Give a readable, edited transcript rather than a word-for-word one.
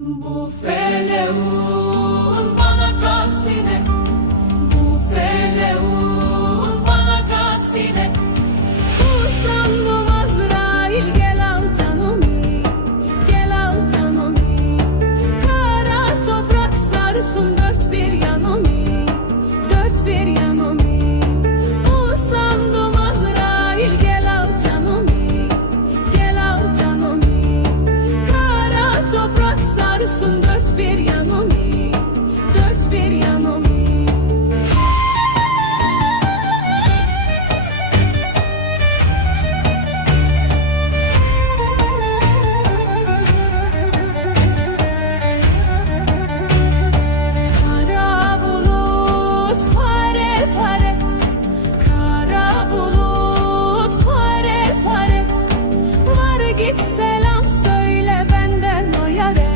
Bu feleğun bana kastine, bu feleğun bana kastine. Usandım Azrail, gel al canımı, gel al canımı. Kara toprak sarsın dört bir yanımı, dört bir yanımı. Usandım Azrail, gel al canımı, gel al canımı. Kara toprak sarsın